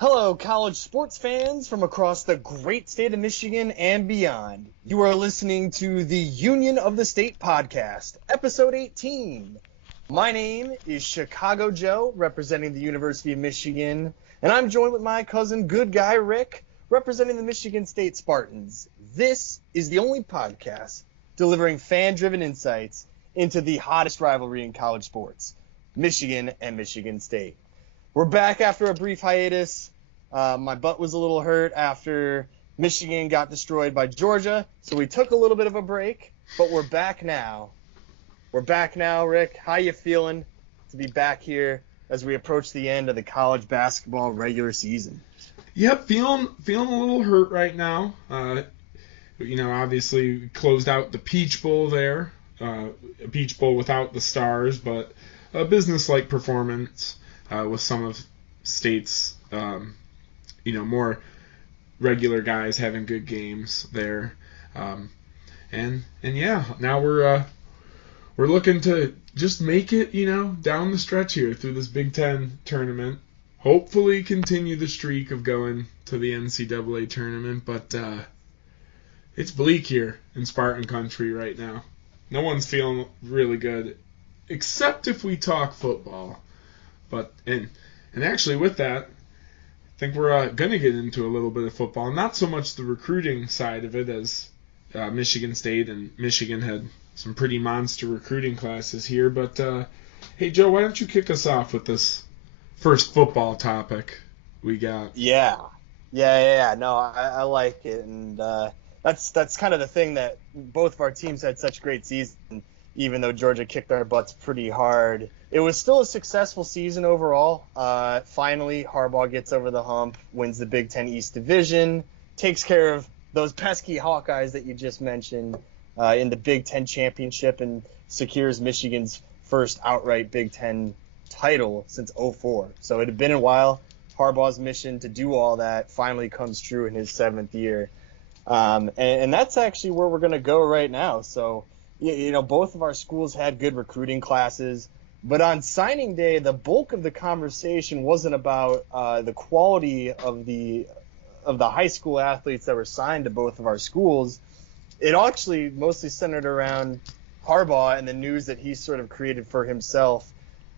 Hello, college sports fans from across the great state of Michigan and beyond. You are listening to the Union of the State podcast, episode 18. My name is Chicago Joe, representing the University of Michigan, and I'm joined with my cousin, Good Guy Rick, representing the Michigan State Spartans. This is the only podcast delivering fan-driven insights into the hottest rivalry in college sports, Michigan and Michigan State. We're back after a brief hiatus. My butt was a little hurt after Michigan got destroyed by Georgia, so we took a little bit of a break, but we're back now. We're back now, Rick. How you feeling to be back here as we approach the end of the college basketball regular season? Yep, feeling a little hurt right now. Obviously we closed out the Peach Bowl there, a Peach Bowl without the stars, but a business-like performance with some of State's, more regular guys having good games there, and now we're looking to just make it, down the stretch here through this Big Ten tournament. Hopefully continue the streak of going to the NCAA tournament, but it's bleak here in Spartan country right now. No one's feeling really good, except if we talk football. But and actually with that, I think we're going to get into a little bit of football. Not so much the recruiting side of it, as Michigan State and Michigan had some pretty monster recruiting classes here. But, hey, Joe, why don't you kick us off with this first football topic we got? Yeah. No, I like it. And that's kind of the thing, that both of our teams had such great seasons, even though Georgia kicked our butts pretty hard. It was still a successful season overall. Finally, Harbaugh gets over the hump, wins the Big Ten East Division, takes care of those pesky Hawkeyes that you just mentioned in the Big Ten Championship, and secures Michigan's first outright Big Ten title since 2004. So it had been a while. Harbaugh's mission to do all that finally comes true in his 7th year. And that's actually where we're going to go right now. So, both of our schools had good recruiting classes. But on signing day, the bulk of the conversation wasn't about the quality of the high school athletes that were signed to both of our schools. It actually mostly centered around Harbaugh and the news that he sort of created for himself.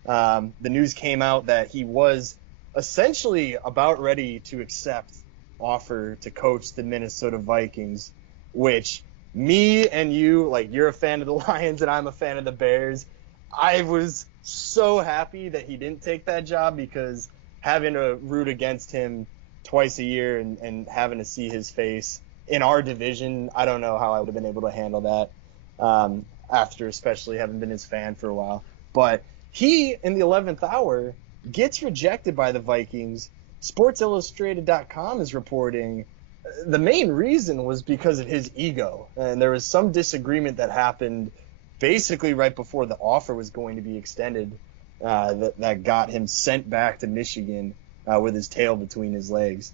The news came out that he was essentially about ready to accept offer to coach the Minnesota Vikings, which me and you, you're a fan of the Lions and I'm a fan of the Bears. I was so happy that he didn't take that job, because having to root against him twice a year and having to see his face in our division, I don't know how I would have been able to handle that after especially having been his fan for a while. But he, in the 11th hour, gets rejected by the Vikings. SportsIllustrated.com is reporting the main reason was because of his ego, and there was some disagreement that happened basically right before the offer was going to be extended, that got him sent back to Michigan with his tail between his legs.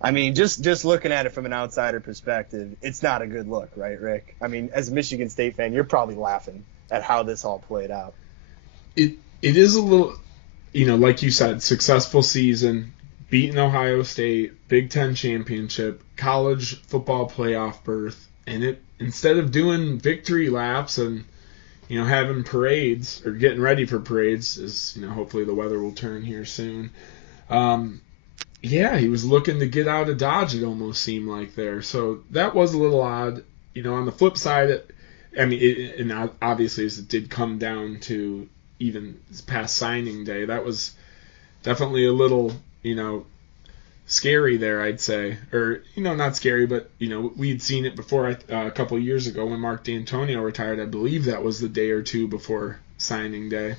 I mean, just looking at it from an outsider perspective, it's not a good look, right, Rick? I mean, as a Michigan State fan, you're probably laughing at how this all played out. It is a little, like you said, successful season, beating Ohio State, Big Ten championship, college football playoff berth, and it, instead of doing victory laps and having parades or getting ready for parades, as hopefully the weather will turn here soon. He was looking to get out of Dodge, it almost seemed like there. So that was a little odd. On the flip side, and obviously as it did come down to even past signing day, that was definitely a little, scary there, I'd say. Or, not scary, but, we'd seen it before a couple years ago when Mark D'Antonio retired. I believe that was the day or two before signing day.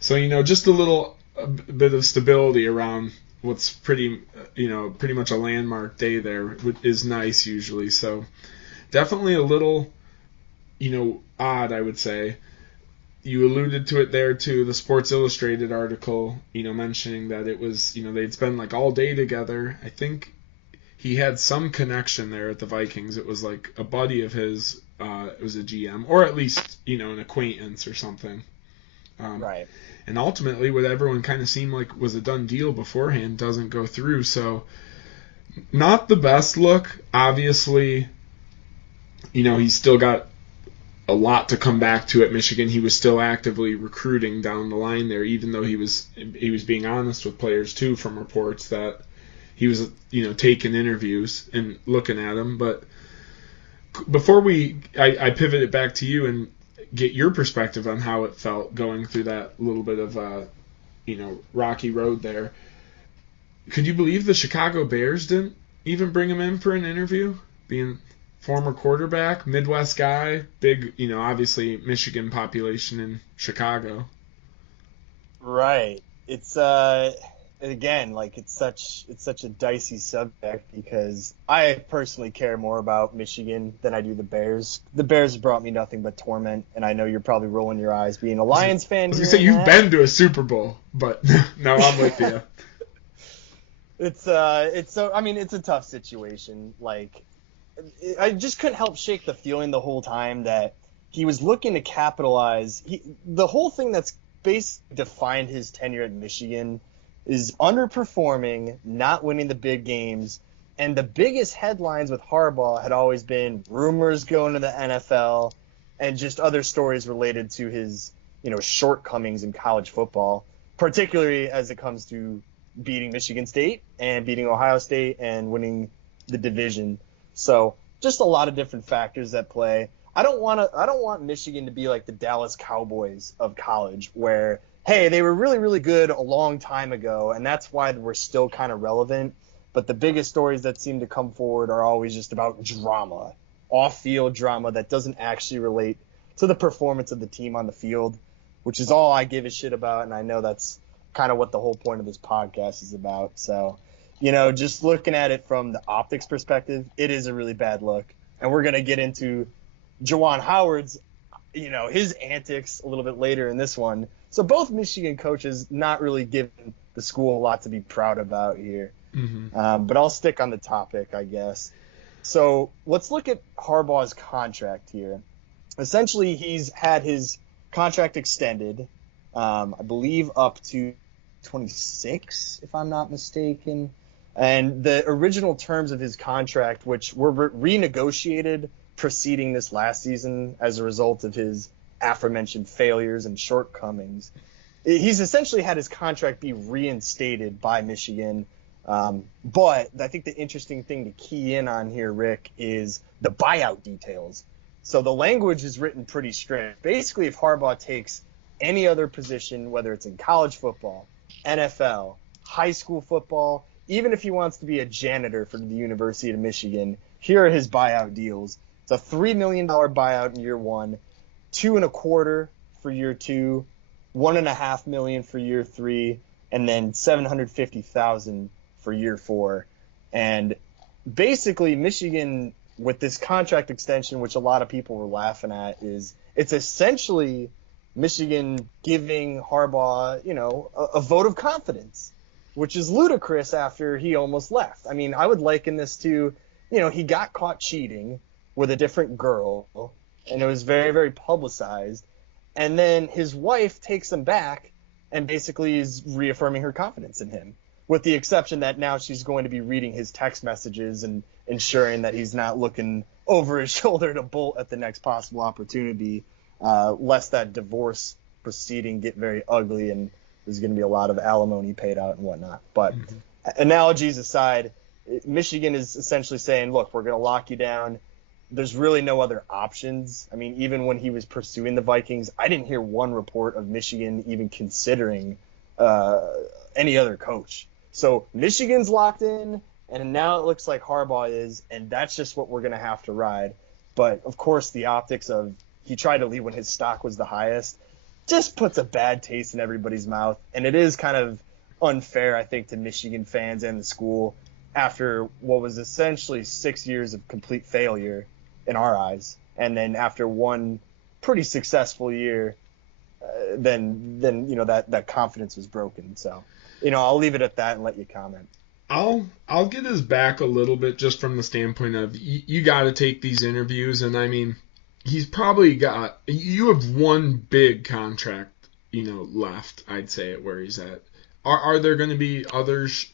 So, just a bit of stability around what's pretty much a landmark day there is nice usually. So, definitely a little, odd, I would say. You alluded to it there too, the Sports Illustrated article, mentioning that it was, they'd spend all day together. I think he had some connection there at the Vikings. It was like a buddy of his, it was a GM, or at least, an acquaintance or something. Right. And ultimately, what everyone kind of seemed like was a done deal beforehand doesn't go through. So, not the best look. Obviously, he's still got a lot to come back to at Michigan. He was still actively recruiting down the line there, even though he was being honest with players too, from reports that he was taking interviews and looking at them. But before I pivot it back to you and get your perspective on how it felt going through that little bit of rocky road there. Could you believe the Chicago Bears didn't even bring him in for an interview? Being former quarterback, Midwest guy, big, obviously Michigan population in Chicago. Right. It's again, like it's such a dicey subject because I personally care more about Michigan than I do the Bears. The Bears have brought me nothing but torment, and I know you're probably rolling your eyes being a Lions fan. I was gonna say you've been to a Super Bowl, but no, I'm with you. It's a tough situation. Like, I just couldn't help shake the feeling the whole time that he was looking to capitalize. The whole thing that's basically defined his tenure at Michigan is underperforming, not winning the big games, and the biggest headlines with Harbaugh had always been rumors going to the NFL and just other stories related to his, shortcomings in college football, particularly as it comes to beating Michigan State and beating Ohio State and winning the division. So just a lot of different factors at play. I don't want Michigan to be like the Dallas Cowboys of college where, hey, they were really, really good a long time ago, and that's why we're still kind of relevant. But the biggest stories that seem to come forward are always just about drama, off-field drama that doesn't actually relate to the performance of the team on the field, which is all I give a shit about, and I know that's kind of what the whole point of this podcast is about. So, just looking at it from the optics perspective, it is a really bad look. And we're going to get into Juwan Howard's, his antics a little bit later in this one. So both Michigan coaches not really giving the school a lot to be proud about here. Mm-hmm. But I'll stick on the topic, I guess. So let's look at Harbaugh's contract here. Essentially, he's had his contract extended, I believe up to 26, if I'm not mistaken. And the original terms of his contract, which were renegotiated preceding this last season as a result of his aforementioned failures and shortcomings, he's essentially had his contract be reinstated by Michigan. But I think the interesting thing to key in on here, Rick, is the buyout details. So the language is written pretty strict. Basically, if Harbaugh takes any other position, whether it's in college football, NFL, high school football, even if he wants to be a janitor for the University of Michigan, here are his buyout deals. It's a $3 million buyout in year one, $2.25 million for year two, $1.5 million for year three, and then $750,000 for year four. And basically, Michigan, with this contract extension, which a lot of people were laughing at, it's essentially Michigan giving Harbaugh, a vote of confidence, which is ludicrous after he almost left. I mean, I would liken this to, he got caught cheating with a different girl, and it was very, very publicized. And then his wife takes him back and basically is reaffirming her confidence in him, with the exception that now she's going to be reading his text messages and ensuring that he's not looking over his shoulder to bolt at the next possible opportunity, lest that divorce proceeding get very ugly and there's going to be a lot of alimony paid out and whatnot. But analogies aside, Michigan is essentially saying, look, we're going to lock you down. There's really no other options. I mean, even when he was pursuing the Vikings, I didn't hear one report of Michigan even considering any other coach. So Michigan's locked in, and now it looks like Harbaugh is, and that's just what we're going to have to ride. But, of course, the optics of he tried to leave when his stock was the highest just puts a bad taste in everybody's mouth. And it is kind of unfair, I think, to Michigan fans and the school after what was essentially 6 years of complete failure in our eyes. And then after one pretty successful year, then that confidence was broken. So, I'll leave it at that and let you comment. I'll get his back a little bit just from the standpoint of you got to take these interviews, and I mean, he's probably got, you have one big contract left, I'd say, at where he's at. Are there going to be others,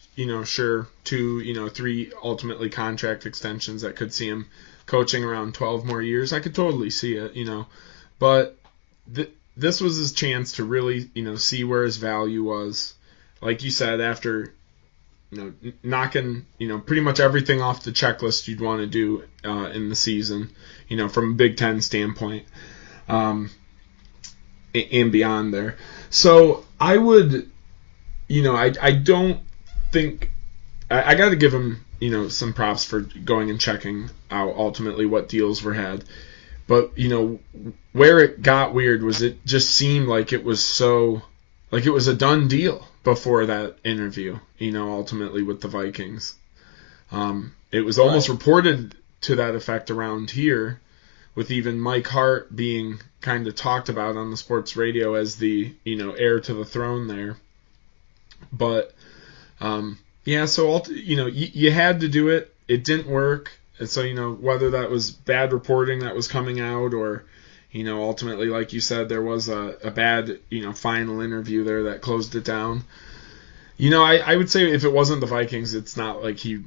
sure, 2, 3 ultimately contract extensions that could see him coaching around 12 more years? I could totally see it, but this was his chance to really, see where his value was. Like you said, after, knocking, pretty much everything off the checklist you'd want to do in the season, from a Big Ten standpoint, and beyond there. So I would, I don't think, I got to give him, some props for going and checking out ultimately what deals were had. But, where it got weird was it just seemed like it was a done deal before that interview, ultimately with the Vikings. It was almost reported to that effect around here, with even Mike Hart being kind of talked about on the sports radio as the, heir to the throne there. But, so, you had to do it. It didn't work. And so, whether that was bad reporting that was coming out or, ultimately, like you said, there was a bad, final interview there that closed it down. I would say if it wasn't the Vikings, it's not like he,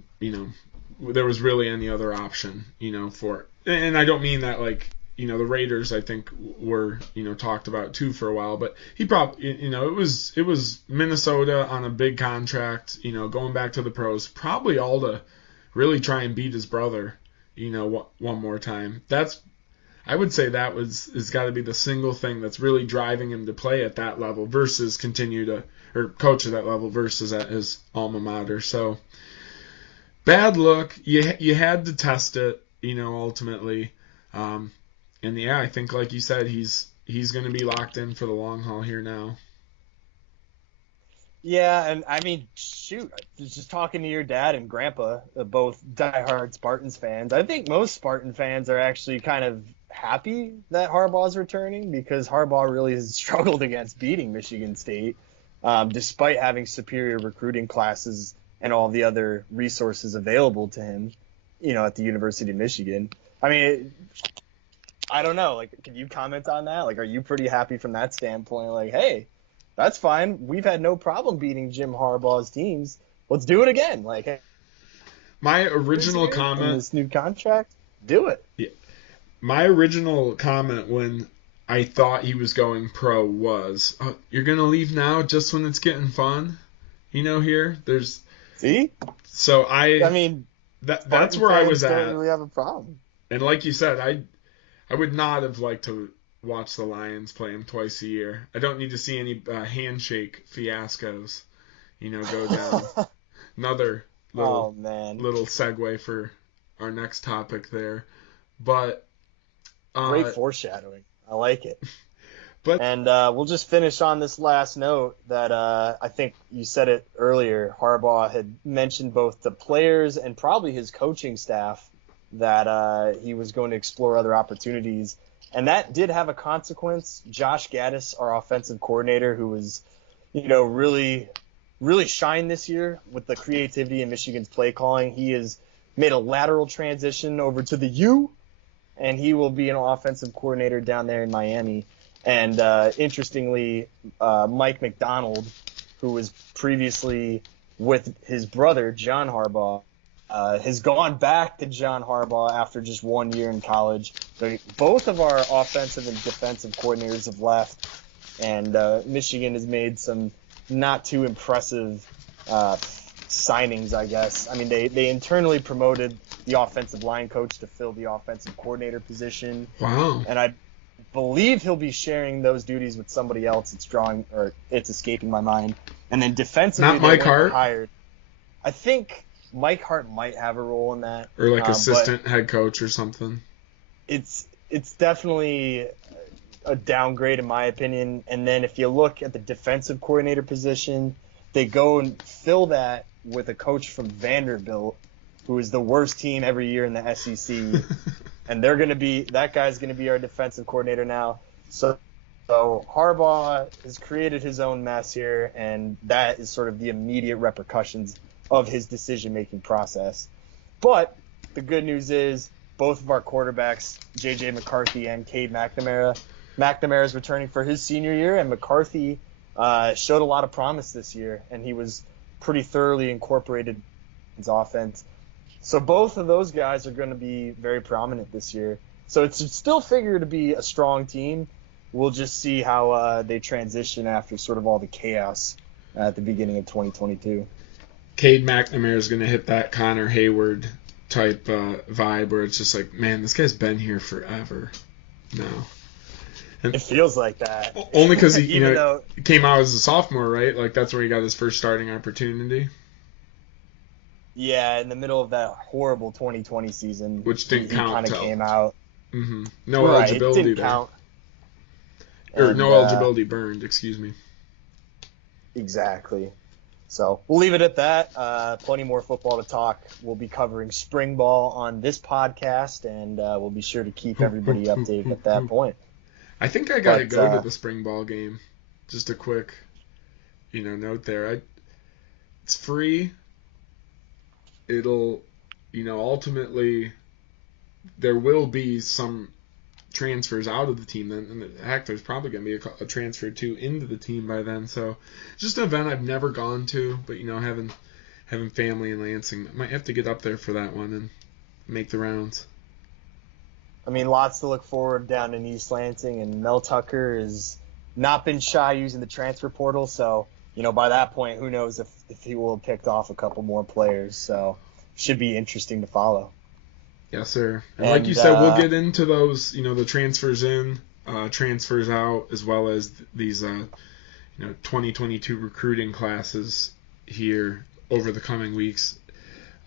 there was really any other option, for, and I don't mean that like, the Raiders, I think, were, talked about too for a while, but he probably, it was Minnesota on a big contract, going back to the pros, probably all to really try and beat his brother, one more time. I would say that has got to be the single thing that's really driving him to play at that level versus or coach at that level versus at his alma mater. So bad look. You had to test it, ultimately. And yeah, I think like you said, he's going to be locked in for the long haul here now. Yeah, and I mean, shoot, just talking to your dad and grandpa, both diehard Spartans fans, I think most Spartan fans are actually kind of happy that Harbaugh's returning because Harbaugh really has struggled against beating Michigan State, despite having superior recruiting classes and all the other resources available to him, at the University of Michigan. I mean, I don't know. Like, can you comment on that? Like, are you pretty happy from that standpoint? Like, hey, that's fine. We've had no problem beating Jim Harbaugh's teams. Let's do it again. Like, hey, my original comment, this new contract, do it. Yeah. My original comment when I thought he was going pro was, oh, you're going to leave now just when it's getting fun? Here? See? So I mean, that's where I was at. Don't really have a problem. And like you said, I would not have liked to watch the Lions play him twice a year. I don't need to see any handshake fiascos, go down. Another little segue for our next topic there. But great foreshadowing. I like it. And we'll just finish on this last note that I think you said it earlier. Harbaugh had mentioned both the players and probably his coaching staff that he was going to explore other opportunities. And that did have a consequence. Josh Gaddis, our offensive coordinator, who was, really, really shined this year with the creativity in Michigan's play calling. He has made a lateral transition over to the U, and he will be an offensive coordinator down there in Miami. And interestingly, Mike McDonald, who was previously with his brother, John Harbaugh, has gone back to John Harbaugh after just 1 year in college. Both of our offensive and defensive coordinators have left, and Michigan has made some not too impressive signings, I guess. I mean, they internally promoted the offensive line coach to fill the offensive coordinator position. Wow. And I believe he'll be sharing those duties with somebody else. It's escaping my mind. And then defensively, not Mike Hart. Hired. I think Mike Hart might have a role in that, or like assistant head coach or something. It's definitely a downgrade in my opinion. And then if you look at the defensive coordinator position, they go and fill that with a coach from Vanderbilt, who is the worst team every year in the SEC, and that guy's gonna be our defensive coordinator now. So Harbaugh has created his own mess here, and that is sort of the immediate repercussions of his decision-making process. But the good news is both of our quarterbacks, J.J. McCarthy and Cade McNamara, McNamara is returning for his senior year, and McCarthy showed a lot of promise this year, and he was pretty thoroughly incorporated in his offense. So both of those guys are going to be very prominent this year. So it's still figured to be a strong team. We'll just see how they transition after sort of all the chaos at the beginning of 2022. Cade McNamara is going to hit that Connor Hayward type vibe where it's just like, man, this guy's been here forever. No. And it feels like that. Only because he came out as a sophomore, right? Like that's where he got his first starting opportunity. Yeah, in the middle of that horrible 2020 season. Which didn't count. He kind of came out. Mm-hmm. No eligibility didn't there. Count. Or no eligibility burned, excuse me. Exactly. So we'll leave it at that. Plenty more football to talk. We'll be covering spring ball on this podcast, and we'll be sure to keep everybody updated at that point. I think I got to go to the spring ball game. Just a quick, note there. It's free. It'll, ultimately, there will be some transfers out of the team then, and heck, there's probably going to be a transfer or two into the team by then. So, just an event I've never gone to, but having family in Lansing, I might have to get up there for that one and make the rounds. I mean, lots to look forward down in East Lansing, and Mel Tucker has not been shy using the transfer portal. So, by that point, who knows if he will have picked off a couple more players. So, should be interesting to follow. Yes, sir. And like you said, we'll get into those, the transfers in, transfers out, as well as these, 2022 recruiting classes here over the coming weeks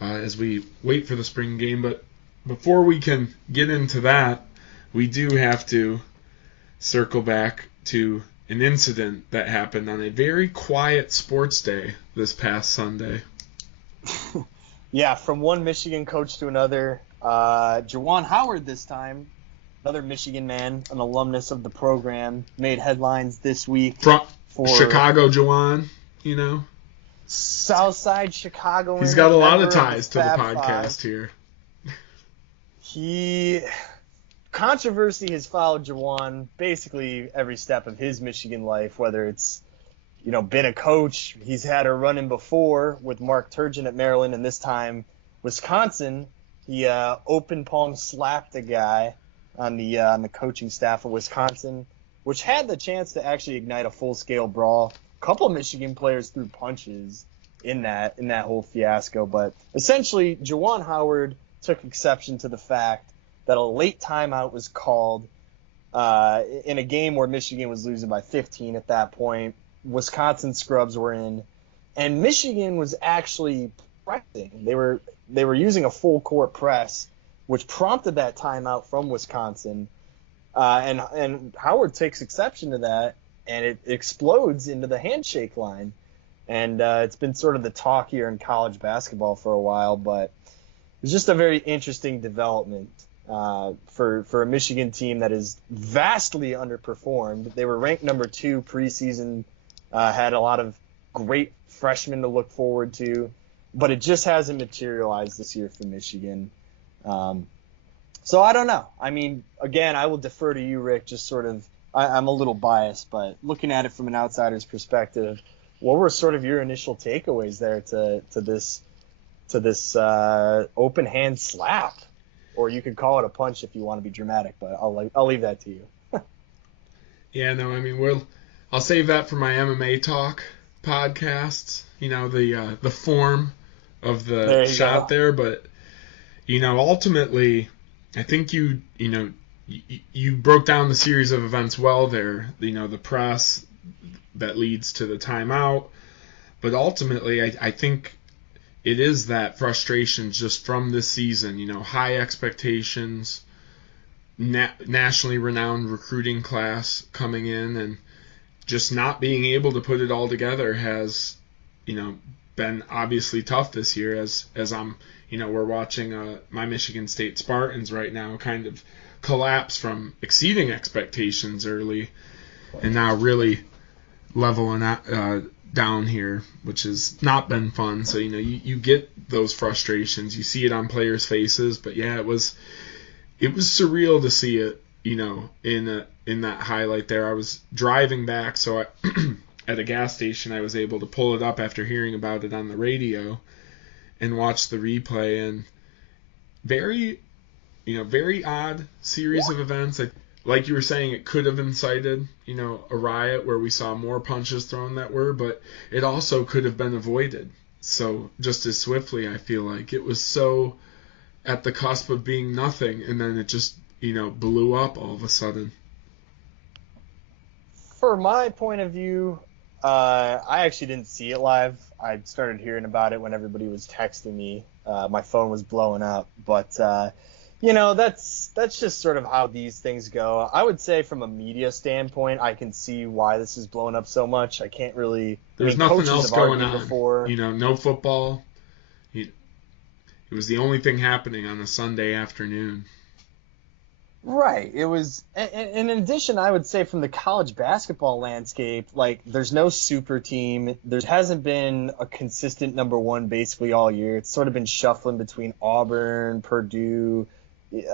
as we wait for the spring game. But before we can get into that, we do have to circle back to an incident that happened on a very quiet sports day this past Sunday. Yeah, from one Michigan coach to another. Juwan Howard this time, another Michigan man, an alumnus of the program, made headlines this week. For Chicago Juwan, Southside Chicago. He's got a lot of ties to the podcast here. Controversy has followed Juwan basically every step of his Michigan life, whether it's, been a coach. He's had a run-in before with Mark Turgeon at Maryland, and this time Wisconsin. He open palm slapped a guy on the coaching staff of Wisconsin, which had the chance to actually ignite a full-scale brawl. A couple of Michigan players threw punches in that whole fiasco, but essentially Juwan Howard took exception to the fact that a late timeout was called in a game where Michigan was losing by 15 at that point. Wisconsin scrubs were in, and Michigan was actually pressing. They were using a full court press, which prompted that timeout from Wisconsin. And Howard takes exception to that, and it explodes into the handshake line. And it's been sort of the talk here in college basketball for a while, but it was just a very interesting development for a Michigan team that is vastly underperformed. They were ranked number 2 preseason, had a lot of great freshmen to look forward to, but it just hasn't materialized this year for Michigan. So I don't know. I mean, again, I will defer to you, Rick, just sort of I'm a little biased, but looking at it from an outsider's perspective, what were sort of your initial takeaways there to this open hand slap? Or you could call it a punch if you want to be dramatic, but I'll leave that to you. Yeah, no, I mean, I'll save that for my MMA talk podcasts. The form of the shot there, but ultimately, I think you broke down the series of events well there. The press that leads to the timeout, but ultimately, I think it is that frustration just from this season. High expectations, nationally renowned recruiting class coming in, and just not being able to put it all together has, been obviously tough this year. As I'm, we're watching my Michigan State Spartans right now kind of collapse from exceeding expectations early, and now really leveling down here, which has not been fun. So you get those frustrations, you see it on players' faces. But yeah, it was surreal to see it, in in that highlight there. I was driving back, so at a gas station, I was able to pull it up after hearing about it on the radio and watch the replay. And very odd series of events. Like you were saying, it could have incited, a riot where we saw more punches thrown but it also could have been avoided. So just as swiftly, I feel like it was so at the cusp of being nothing, and then it just, blew up all of a sudden. For my point of view, I actually didn't see it live. I started hearing about it when everybody was texting me. My phone was blowing up, but that's just sort of how these things go. I would say from a media standpoint, I can see why this is blowing up so much. I can't really. There's nothing else going on. Before. No football. It was the only thing happening on a Sunday afternoon. Right. It was, and in addition, I would say from the college basketball landscape, like there's no super team. There hasn't been a consistent number one basically all year. It's sort of been shuffling between Auburn, Purdue.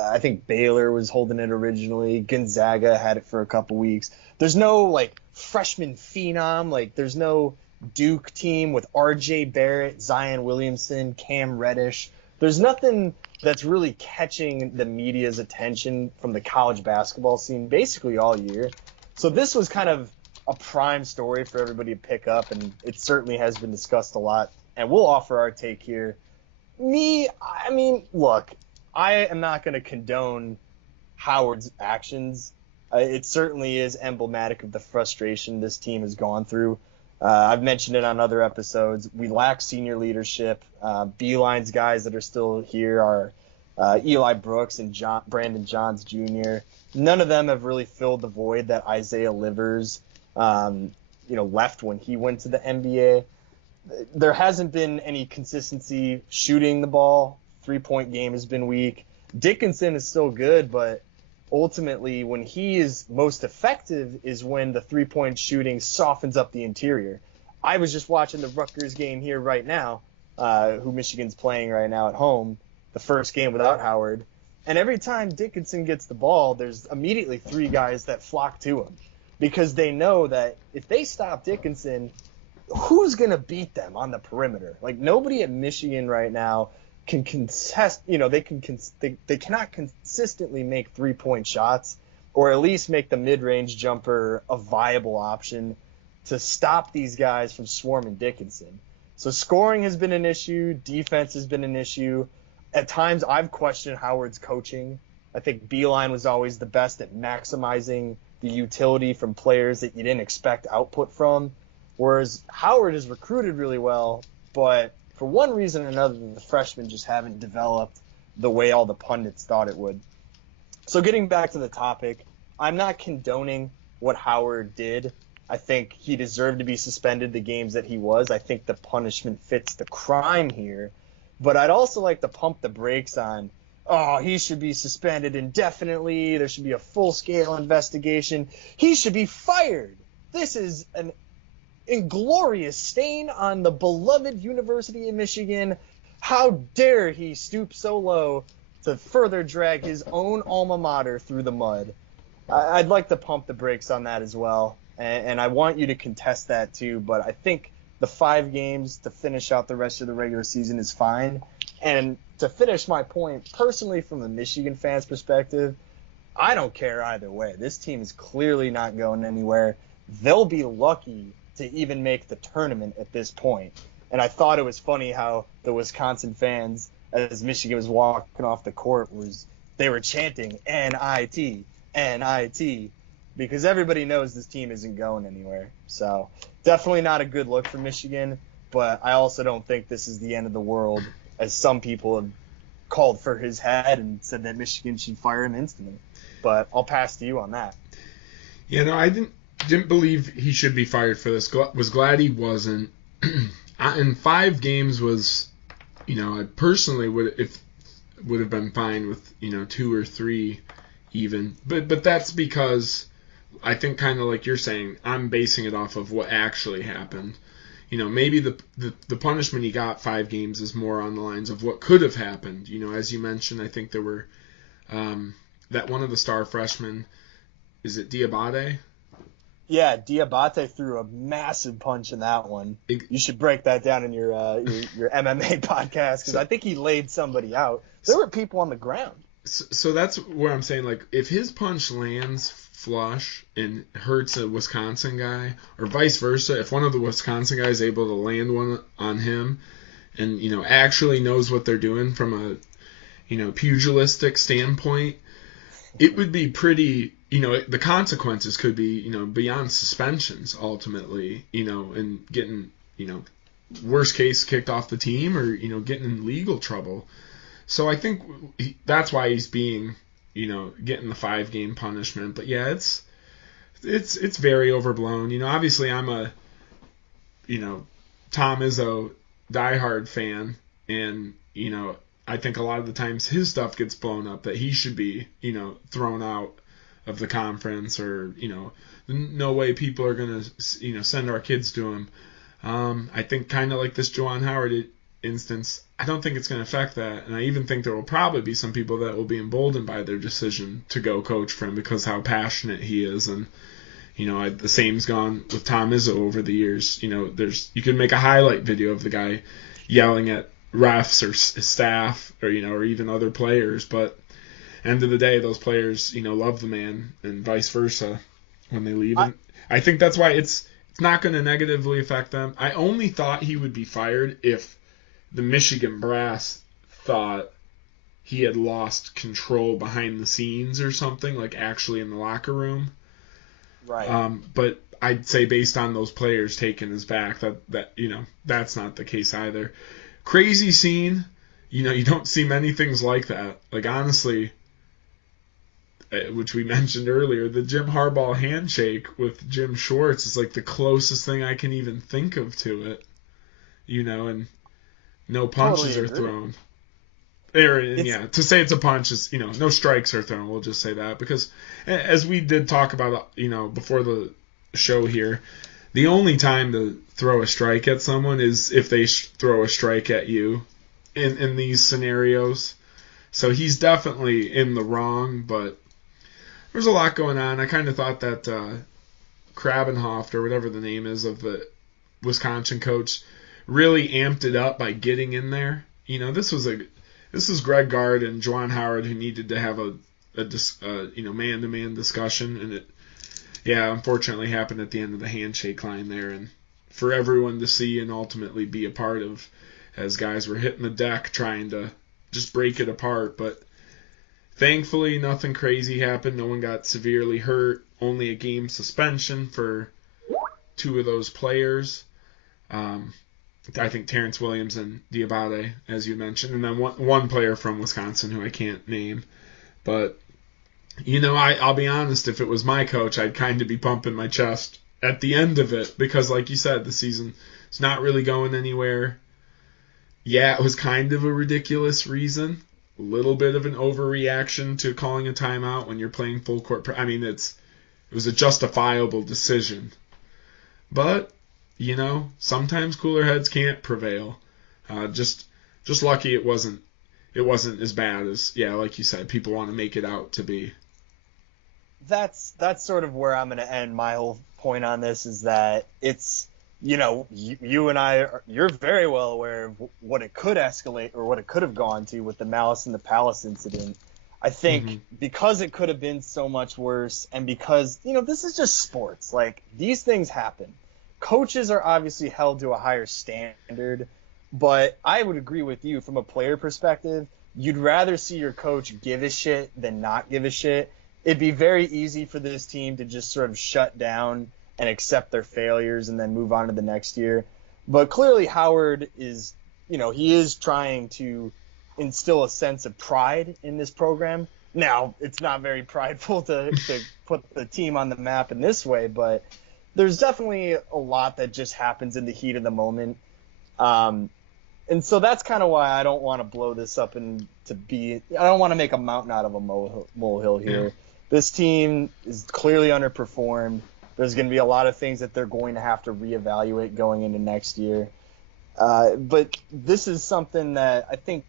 I think Baylor was holding it originally. Gonzaga had it for a couple weeks. There's no like freshman phenom. Like there's no Duke team with R.J. Barrett, Zion Williamson, Cam Reddish. There's nothing that's really catching the media's attention from the college basketball scene basically all year. So this was kind of a prime story for everybody to pick up, and it certainly has been discussed a lot. And we'll offer our take here. Look, I am not going to condone Howard's actions. It certainly is emblematic of the frustration this team has gone through. I've mentioned it on other episodes. We lack senior leadership. Beeline's guys that are still here are Eli Brooks and Brandon Johns Jr. None of them have really filled the void that Isaiah Livers, left when he went to the NBA. There hasn't been any consistency shooting the ball. 3-point game has been weak. Dickinson is still good, but ultimately when he is most effective is when the 3-point shooting softens up the interior. I was just watching the Rutgers game here right now, who Michigan's playing right now at home, the first game without Howard. And every time Dickinson gets the ball, there's immediately 3 guys that flock to him because they know that if they stop Dickinson, who's going to beat them on the perimeter? Like nobody at Michigan right now can contest, they cannot consistently make 3-point shots or at least make the mid-range jumper a viable option to stop these guys from swarming Dickinson. So scoring has been an issue. Defense has been an issue. At times I've questioned Howard's coaching. I think Beilein was always the best at maximizing the utility from players that you didn't expect output from, whereas Howard is recruited really well, but for one reason or another, the freshmen just haven't developed the way all the pundits thought it would. So getting back to the topic, I'm not condoning what Howard did. I think he deserved to be suspended the games that he was. I think the punishment fits the crime here. But I'd also like to pump the brakes on, he should be suspended indefinitely. There should be a full-scale investigation. He should be fired. This is an inglorious stain on the beloved University of Michigan. How dare he stoop so low to further drag his own alma mater through the mud? I'd like to pump the brakes on that as well, and I want you to contest that too, but I think the 5 games to finish out the rest of the regular season is fine. And to finish my point, personally from a Michigan fan's perspective, I don't care either way. This team is clearly not going anywhere. They'll be lucky to even make the tournament at this point. And I thought it was funny how the Wisconsin fans, as Michigan was walking off the court, they were chanting NIT, NIT, because everybody knows this team isn't going anywhere. So definitely not a good look for Michigan, but I also don't think this is the end of the world, as some people have called for his head and said that Michigan should fire him instantly. But I'll pass to you on that. I didn't believe he should be fired for this. Was glad he wasn't. And 5 games was, I personally would have been fine with 2 or 3 even. But that's because I think kind of like you're saying, I'm basing it off of what actually happened. Maybe the punishment he got, 5 games, is more on the lines of what could have happened. As you mentioned, I think there were that one of the star freshmen is it Diabate? Yeah, Diabate threw a massive punch in that one. You should break that down in your MMA podcast because I think he laid somebody out. There were people on the ground. So that's where I'm saying, like, if his punch lands flush and hurts a Wisconsin guy, or vice versa, if one of the Wisconsin guys is able to land one on him and, actually knows what they're doing from a, pugilistic standpoint, it would be pretty, the consequences could be, beyond suspensions ultimately, and getting, worst case kicked off the team or, getting in legal trouble. So I think that's why he's being, getting the 5-game punishment. But yeah, it's very overblown. Obviously I'm a, Tom Izzo diehard fan, and, I think a lot of the times his stuff gets blown up that he should be, thrown out of the conference, or, no way people are going to, send our kids to him. I think kind of like this Juwan Howard instance, I don't think it's going to affect that. And I even think there will probably be some people that will be emboldened by their decision to go coach for him because how passionate he is. And, the same's gone with Tom Izzo over the years. You can make a highlight video of the guy yelling at refs or staff or, or even other players. But end of the day, those players, love the man, and vice versa when they leave. And I think that's why it's not going to negatively affect them. I only thought he would be fired if the Michigan brass thought he had lost control behind the scenes or something, like actually in the locker room. Right. But I'd say based on those players taking his back, that that's not the case either. Crazy scene. You don't see many things like that. Like, honestly, which we mentioned earlier, the Jim Harbaugh handshake with Jim Schwartz is like the closest thing I can even think of to it. And no punches are thrown. To say it's a punch is, no strikes are thrown. We'll just say that because, as we did talk about, before the show here, the only time to throw a strike at someone is if they throw a strike at you in these scenarios. So he's definitely in the wrong, but there's a lot going on. I kind of thought that Krabenhoft, or whatever the name is of the Wisconsin coach, really amped it up by getting in there. This is Greg Gard and Juwan Howard who needed to have a man-to-man discussion, and it, unfortunately happened at the end of the handshake line there, and for everyone to see and ultimately be a part of, as guys were hitting the deck trying to just break it apart. But thankfully, nothing crazy happened. No one got severely hurt. Only a game suspension for 2 of those players. I think Terrence Williams and Diabate, as you mentioned, and then one player from Wisconsin who I can't name. But, I'll be honest, if it was my coach, I'd kind of be pumping my chest at the end of it because, like you said, the season is not really going anywhere. Yeah, it was kind of a ridiculous reason. A little bit of an overreaction to calling a timeout when you're playing full court. It was a justifiable decision. But, sometimes cooler heads can't prevail. Just lucky it wasn't as bad as, like you said, people want to make it out to be. That's sort of where I'm going to end my whole point on this, is that it's, you and I, you're very well aware of what it could escalate or what it could have gone to with the Malice in the Palace incident. I think because it could have been so much worse, and because, this is just sports. Like, these things happen. Coaches are obviously held to a higher standard, but I would agree with you from a player perspective. You'd rather see your coach give a shit than not give a shit. It'd be very easy for this team to just sort of shut down and accept their failures and then move on to the next year. But clearly Howard is, he is trying to instill a sense of pride in this program. Now, it's not very prideful to put the team on the map in this way, but there's definitely a lot that just happens in the heat of the moment. And so that's kind of why I don't want to blow this up I don't want to make a mountain out of a molehill here. Yeah. This team is clearly underperformed. There's going to be a lot of things that they're going to have to reevaluate going into next year. But this is something that I think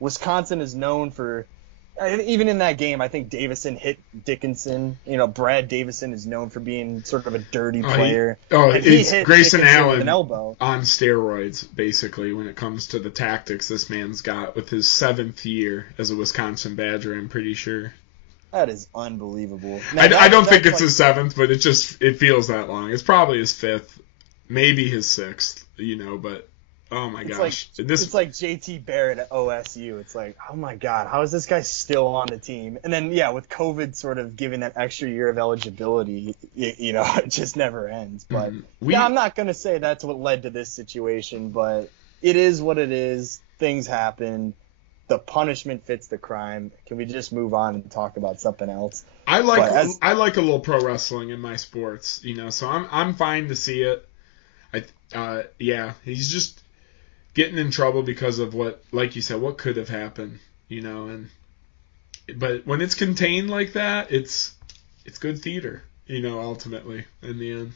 Wisconsin is known for even in that game, I think Davison hit Dickinson. Brad Davison is known for being sort of a dirty player. And he It's hit Grayson Dickinson Allen with an elbow. on steroids, basically, when it comes to the tactics this man's got with his 7th year as a Wisconsin Badger, I'm pretty sure. That is unbelievable. I don't think it's his 7th, but it feels that long. It's probably his 5th, maybe his 6th, but oh my gosh. It's like JT Barrett at OSU. It's like, oh my God, how is this guy still on the team? And then, with COVID sort of giving that extra year of eligibility, it just never ends. But I'm not going to say that's what led to this situation, but it is what it is. Things happen. The punishment fits the crime. Can we just move on and talk about something else? I like a little pro wrestling in my sports, so I'm fine to see it. He's just getting in trouble because of what, like you said, what could have happened, but when it's contained like that, it's good theater, ultimately in the end.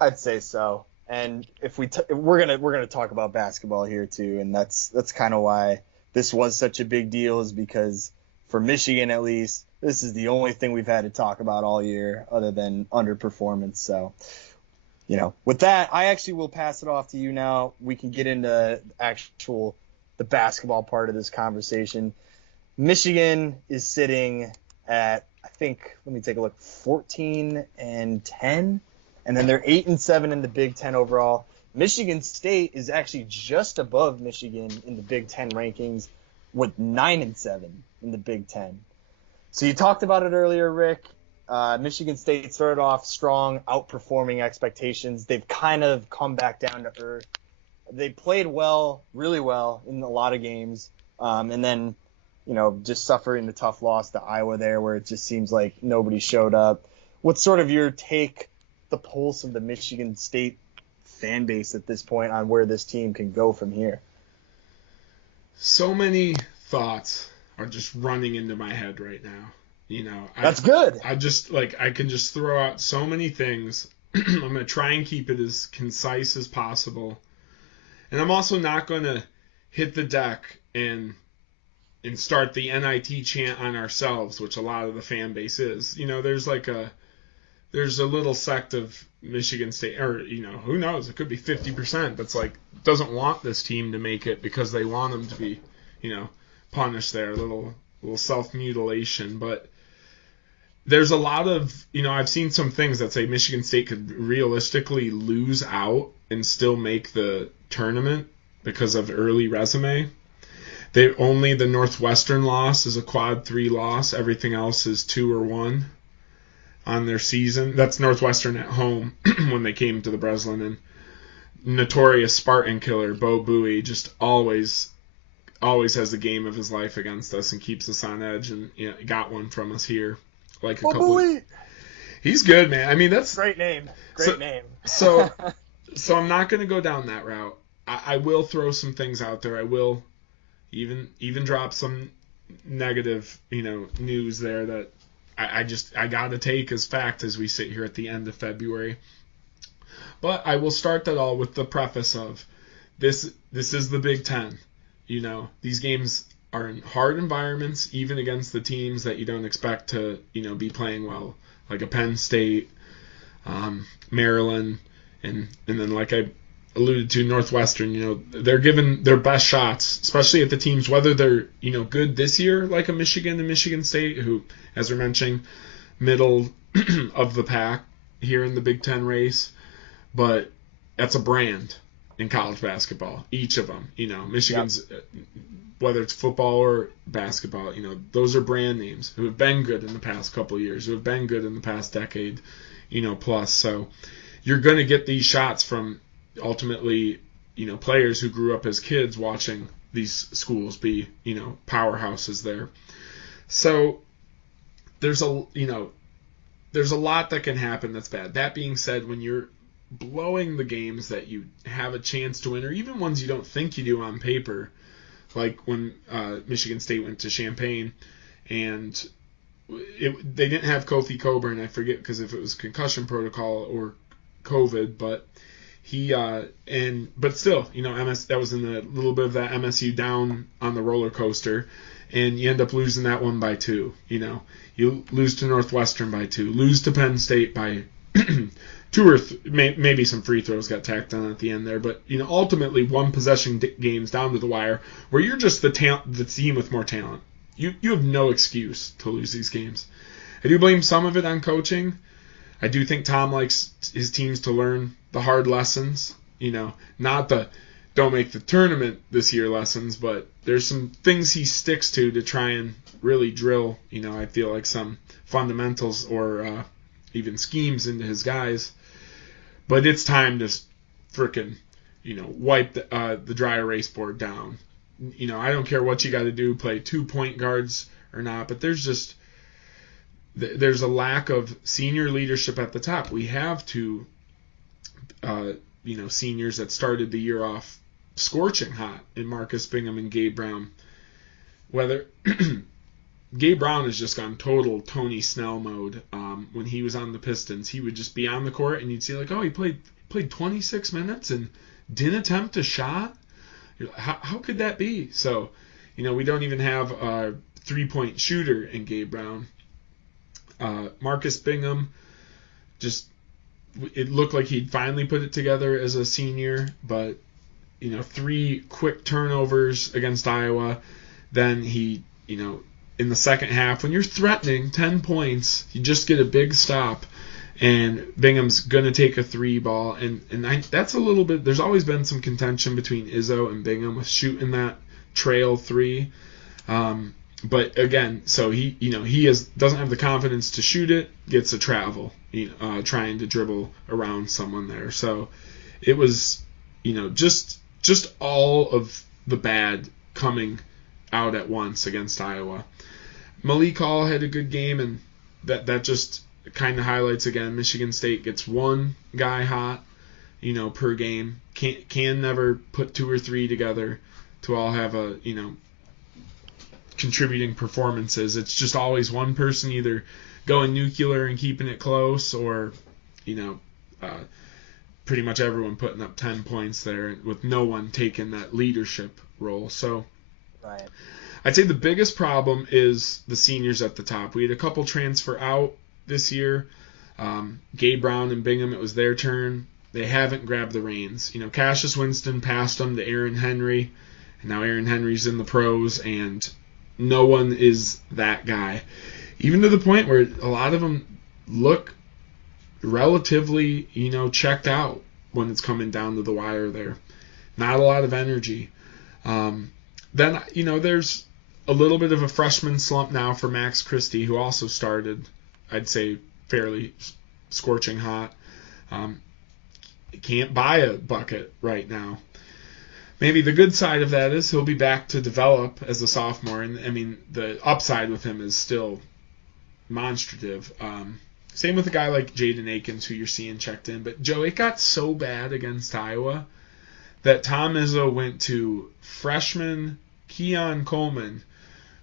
I'd say so. And if we're gonna talk about basketball here too, and that's kind of why this was such a big deal, is because for Michigan at least, this is the only thing we've had to talk about all year other than underperformance. So, with that, I actually will pass it off to you now. We can get into the basketball part of this conversation. Michigan is sitting at, I think, let me take a look, 14-10, and then they're 8-7 in the Big Ten overall. Michigan State is actually just above Michigan in the Big Ten rankings with 9-7 in the Big Ten. So you talked about it earlier, Rick. Michigan State started off strong, outperforming expectations. They've kind of come back down to earth. They played well, really well in a lot of games, and then, just suffering the tough loss to Iowa there, where it just seems like nobody showed up. What's sort of your take, the pulse of the Michigan State fan base at this point on where this team can go from here? So many thoughts are just running into my head right now. That's good. I can just throw out so many things. I'm going to try and keep it as concise as possible. And I'm also not going to hit the deck and start the NIT chant on ourselves, which a lot of the fan base is. There's a little sect of Michigan State, or, who knows, it could be 50%, that's doesn't want this team to make it because they want them to be, punished there, a little self-mutilation. But there's a lot of, I've seen some things that say Michigan State could realistically lose out and still make the tournament because of early resume. Only the Northwestern loss is a quad 3 loss. Everything else is 2 or 1 on their season. That's Northwestern at home when they came to the Breslin. And notorious Spartan killer Bo Buie just always has the game of his life against us and keeps us on edge, and got one from us here. He's good, man. I mean, that's great name. Name. So I'm not going to go down that route. I will throw some things out there. I will even drop some negative, news there that I got to take as fact as we sit here at the end of February. But I will start that all with the preface of this is the Big Ten. These games are in hard environments, even against the teams that you don't expect to, be playing well, like a Penn State, Maryland, and then, like I alluded to, Northwestern. They're given their best shots, especially at the teams, whether they're, good this year, like a Michigan and Michigan State, who, as we're mentioning, middle of the pack here in the Big Ten race, but that's a brand in college basketball, each of them. Michigan's, whether it's football or basketball, those are brand names who have been good in the past couple of years, who have been good in the past decade, plus. So you're going to get these shots from ultimately, players who grew up as kids watching these schools be, powerhouses there. So there's a lot that can happen that's bad. That being said, when you're blowing the games that you have a chance to win, or even ones you don't think you do on paper, like when Michigan State went to Champaign and they didn't have Kofi Coburn, I forget because if it was concussion protocol or COVID, but But still, that was in a little bit of that MSU down on the roller coaster, and you end up losing that one by 2. You lose to Northwestern by 2, lose to Penn State by 2 or maybe some free throws got tacked on at the end there, but ultimately one possession games down to the wire where you're just the team with more talent. You have no excuse to lose these games. I do blame some of it on coaching. I do think Tom likes his teams to learn the hard lessons, not the don't make the tournament this year lessons, but there's some things he sticks to try and really drill, I feel like some fundamentals or even schemes into his guys. But it's time to frickin', wipe the dry erase board down. I don't care what you got to do, play 2 point guards or not, but there's a lack of senior leadership at the top. We have 2, seniors that started the year off scorching hot in Marcus Bingham and Gabe Brown. Whether Gabe Brown has just gone total Tony Snell mode. When he was on the Pistons, he would just be on the court and you'd see he played 26 minutes and didn't attempt a shot. How could that be? So, we don't even have a 3-point shooter in Gabe Brown. Marcus Bingham, it looked like he'd finally put it together as a senior, but 3 quick turnovers against Iowa. Then he, in the second half, when you're threatening 10 points, you just get a big stop, and Bingham's going to take a 3 ball. That's a little bit, there's always been some contention between Izzo and Bingham with shooting that trail 3. But again, so he doesn't have the confidence to shoot it, gets a travel, trying to dribble around someone there. So it was, just all of the bad coming out at once against Iowa. Malik Hall had a good game, and that just kind of highlights again Michigan State gets one guy hot, per game. Can never put 2 or 3 together to all have a contributing performances. It's just always one person either going nuclear and keeping it close, or pretty much everyone putting up 10 points there with no one taking that leadership role. So right. I'd say the biggest problem is the seniors at the top. We had a couple transfer out this year. Gabe Brown and Bingham, it was their turn. They haven't grabbed the reins. Cassius Winston passed them to Aaron Henry, and now Aaron Henry's in the pros, and no one is that guy. Even to the point where a lot of them look relatively, checked out when it's coming down to the wire there. Not a lot of energy. Then, there's a little bit of a freshman slump now for Max Christie, who also started, I'd say, fairly scorching hot. Can't buy a bucket right now. Maybe the good side of that is he'll be back to develop as a sophomore, and the upside with him is still monstrative. Same with a guy like Jaden Akins, who you're seeing checked in. But Joe, it got so bad against Iowa that Tom Izzo went to freshman Keon Coleman,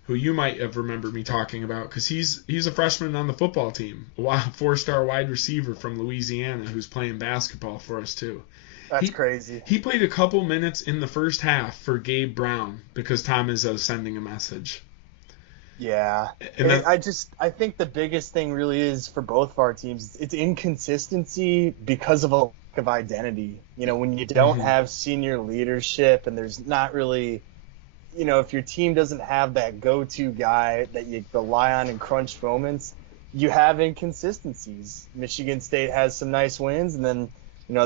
who you might have remembered me talking about, because he's a freshman on the football team, a 4-star wide receiver from Louisiana who's playing basketball for us too. That's crazy. He played a couple minutes in the first half for Gabe Brown because Tom Izzo sending a message. Yeah. I think the biggest thing really is for both of our teams, it's inconsistency because of a lack of identity. When you don't have senior leadership and there's not really, if your team doesn't have that go-to guy that you rely on in crunch moments, you have inconsistencies. Michigan State has some nice wins, and then,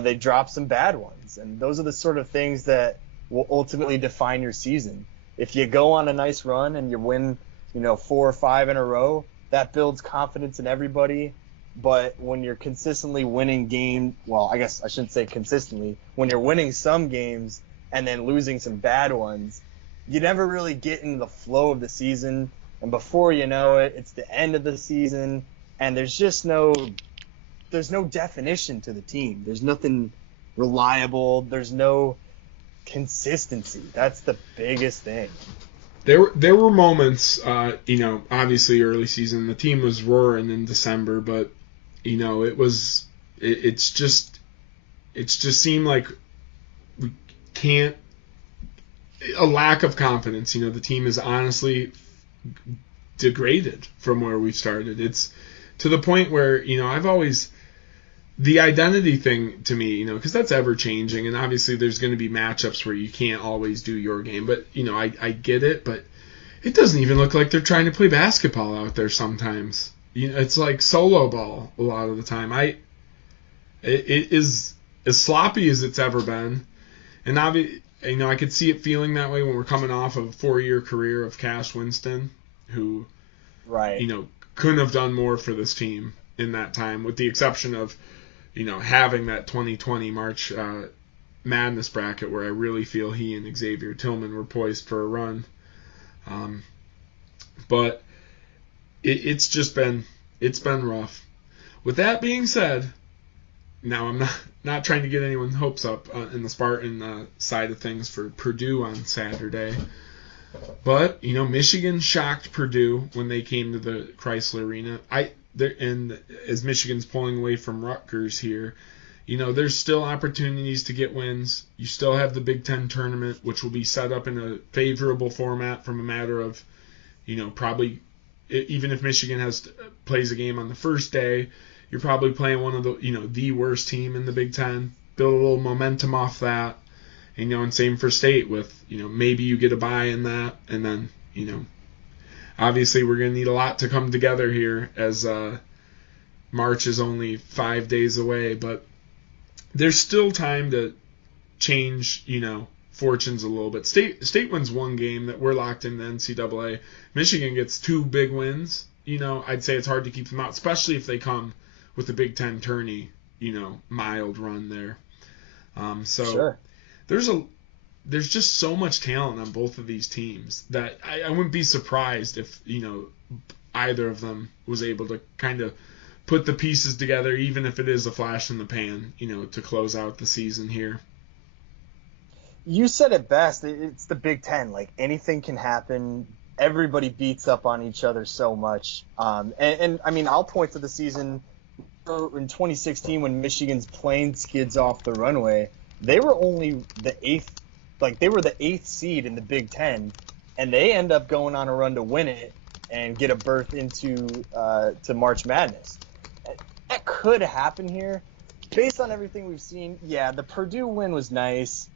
they drop some bad ones. And those are the sort of things that will ultimately define your season. If you go on a nice run and you win, 4 or 5 in a row, that builds confidence in everybody. But when you're consistently winning I guess I shouldn't say consistently, when you're winning some games and then losing some bad ones, you never really get in the flow of the season. And before you know it, it's the end of the season, and there's just no definition to the team. There's nothing reliable. There's no consistency. That's the biggest thing. There were moments, obviously early season, the team was roaring in December, but, it's just it's just seemed like we can't, a lack of confidence. The team is honestly degraded from where we started. It's to the point where, I've always, the identity thing to me, because that's ever changing, and obviously there's going to be matchups where you can't always do your game, but, I get it, but it doesn't even look like they're trying to play basketball out there sometimes. It's like solo ball a lot of the time. It is as sloppy as it's ever been, and I could see it feeling that way when we're coming off of a 4-year career of Cash Winston, who, right, couldn't have done more for this team in that time, with the exception of, having that 2020 March Madness bracket where I really feel he and Xavier Tillman were poised for a run. But it's been rough. With that being said, now I'm not trying to get anyone's hopes up in the Spartan side of things for Purdue on Saturday. But, Michigan shocked Purdue when they came to the Chrysler Arena. And as Michigan's pulling away from Rutgers here, there's still opportunities to get wins. You still have the Big Ten tournament, which will be set up in a favorable format from a matter of, probably, even if Michigan plays a game on the first day, you're probably playing one of the worst team in the Big Ten. Build a little momentum off that. And same for State with, maybe you get a bye in that, and then, obviously we're going to need a lot to come together here as March is only 5 days away, but there's still time to change, fortunes a little bit. State wins one game that we're locked in the NCAA. Michigan gets 2 big wins. I'd say it's hard to keep them out, especially if they come with the Big Ten tourney, mild run there. Sure. There's just so much talent on both of these teams that I wouldn't be surprised if, either of them was able to kind of put the pieces together, even if it is a flash in the pan, to close out the season here. You said it best. It's the Big Ten. Like, anything can happen. Everybody beats up on each other so much. And I mean, I'll point to the season in 2016 when Michigan's plane skids off the runway. They were only the 8th, they were the 8th seed in the Big Ten, and they end up going on a run to win it and get a berth into to March Madness. That could happen here. Based on everything we've seen, yeah, the Purdue win was nice,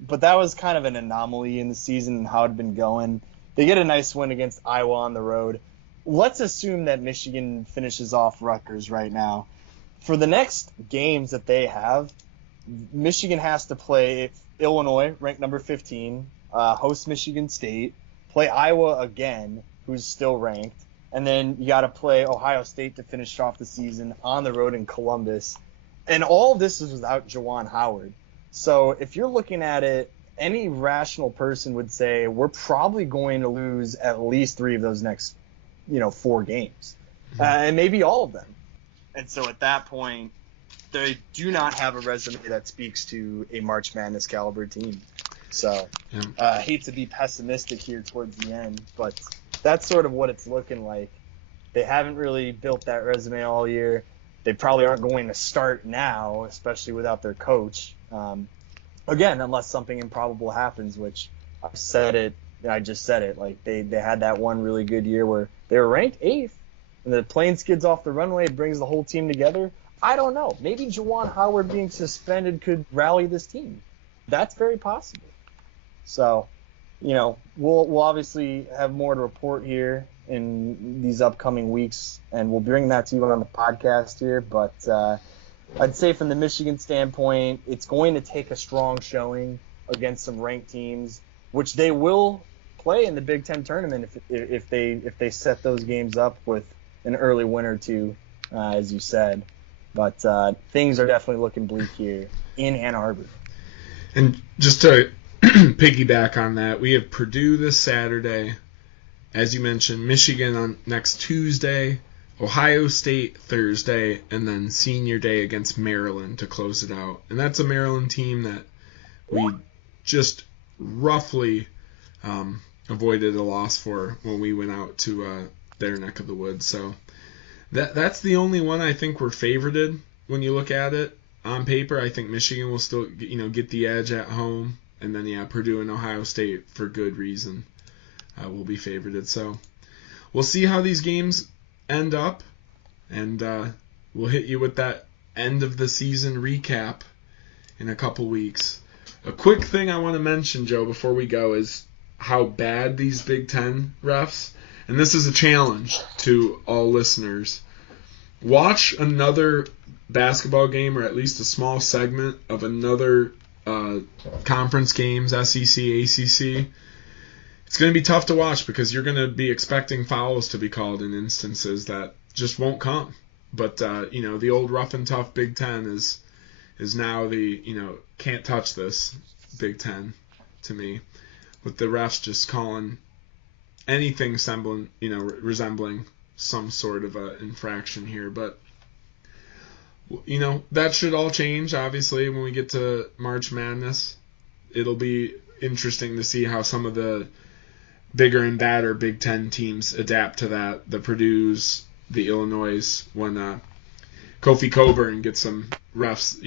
but that was kind of an anomaly in the season and how it had been going. They get a nice win against Iowa on the road. Let's assume that Michigan finishes off Rutgers right now. For the next games that they have, Michigan has to play Illinois, ranked number 15, host Michigan State, play Iowa again, who's still ranked, and then you got to play Ohio State to finish off the season on the road in Columbus. And all this is without Juwan Howard. So if you're looking at it, any rational person would say we're probably going to lose at least 3 of those next, 4 games, and maybe all of them. And so at that point, they do not have a resume that speaks to a March Madness caliber team. So I hate to be pessimistic here towards the end, but that's sort of what it's looking like. They haven't really built that resume all year. They probably aren't going to start now, especially without their coach. Again, unless something improbable happens, which I just said it. Like they had that one really good year where they were ranked 8th, and the plane skids off the runway, it brings the whole team together. I don't know. Maybe Juwan Howard being suspended could rally this team. That's very possible. So, we'll obviously have more to report here in these upcoming weeks, and we'll bring that to you on the podcast here. But I'd say from the Michigan standpoint, it's going to take a strong showing against some ranked teams, which they will play in the Big Ten tournament if they set those games up with an early win or two, as you said. But things are definitely looking bleak here in Ann Arbor. And just to piggyback on that, we have Purdue this Saturday, as you mentioned, Michigan on next Tuesday, Ohio State Thursday, and then Senior Day against Maryland to close it out. And that's a Maryland team that we just roughly avoided a loss for when we went out to their neck of the woods. So that's the only one I think we're favorited when you look at it. on paper, I think Michigan will still, get the edge at home. And then, Purdue and Ohio State, for good reason, will be favorited. So we'll see how these games end up. And we'll hit you with that end of the season recap in a couple weeks. A quick thing I want to mention, Joe, before we go is how bad these Big Ten refs, and this is a challenge to all listeners. Watch another basketball game, or at least a small segment of another conference games, SEC, ACC. It's going to be tough to watch because you're going to be expecting fouls to be called in instances that just won't come. But, the old rough and tough Big Ten is now the, can't touch this Big Ten to me, with the refs just calling anything resembling some sort of a infraction here. But, that should all change, obviously, when we get to March Madness. It'll be interesting to see how some of the bigger and badder Big Ten teams adapt to that. The Purdue's, the Illinois, when Kofi Coburn gets some refs,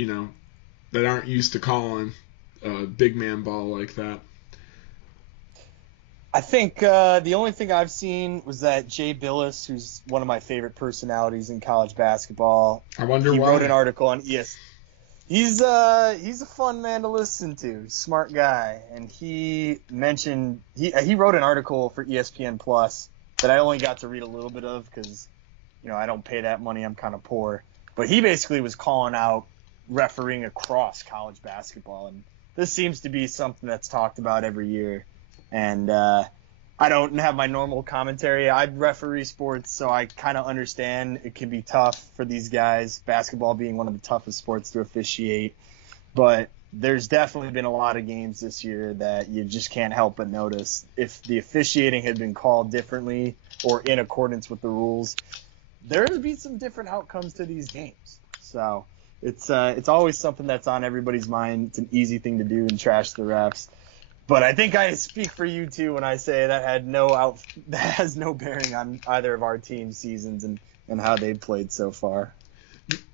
that aren't used to calling a big man ball like that. I think the only thing I've seen was that Jay Bilas, who's one of my favorite personalities in college basketball. I wonder why. He wrote an article on ES. He's a fun man to listen to, smart guy, and he mentioned he wrote an article for ESPN Plus that I only got to read a little bit of because I don't pay that money. I'm kind of poor, but he basically was calling out refereeing across college basketball, and this seems to be something that's talked about every year. And I don't have my normal commentary. I referee sports, so I kind of understand it can be tough for these guys, basketball being one of the toughest sports to officiate. But there's definitely been a lot of games this year that you just can't help but notice. If the officiating had been called differently or in accordance with the rules, there would be some different outcomes to these games. So it's always something that's on everybody's mind. It's an easy thing to do and trash the refs. But I think I speak for you too when I say that has no bearing on either of our team seasons and how they've played so far.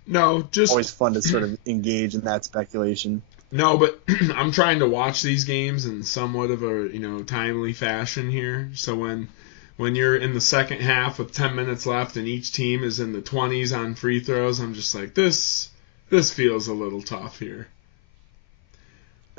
No, just always fun to sort of engage in that speculation. No, but I'm trying to watch these games in somewhat of a timely fashion here. So when you're in the second half with 10 minutes left and each team is in the 20s on free throws, I'm just like, this feels a little tough here.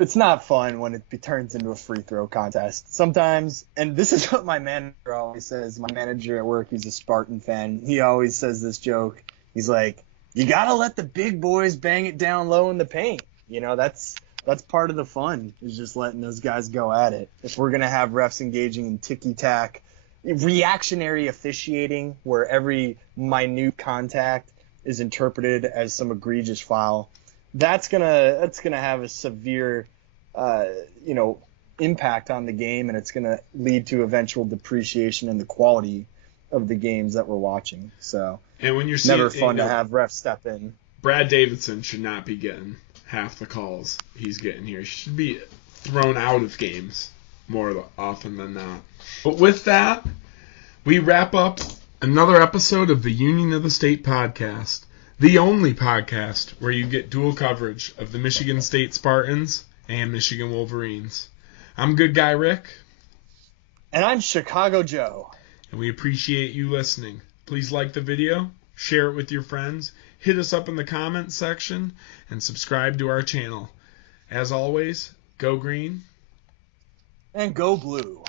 It's not fun when it turns into a free throw contest. Sometimes, and this is what my manager always says. My manager at work, he's a Spartan fan. He always says this joke. He's like, you got to let the big boys bang it down low in the paint. That's part of the fun, is just letting those guys go at it. If we're going to have refs engaging in ticky-tack, reactionary officiating, where every minute contact is interpreted as some egregious foul, that's gonna have a severe impact on the game, and it's gonna lead to eventual depreciation in the quality of the games that we're watching. So and when you're never fun to have refs step in. Brad Davidson should not be getting half the calls he's getting here. He should be thrown out of games more often than not. But with that, we wrap up another episode of the Union of the State podcast. The only podcast where you get dual coverage of the Michigan State Spartans and Michigan Wolverines. I'm Good Guy Rick. And I'm Chicago Joe. And we appreciate you listening. Please like the video, share it with your friends, hit us up in the comments section, and subscribe to our channel. As always, go green. And go blue.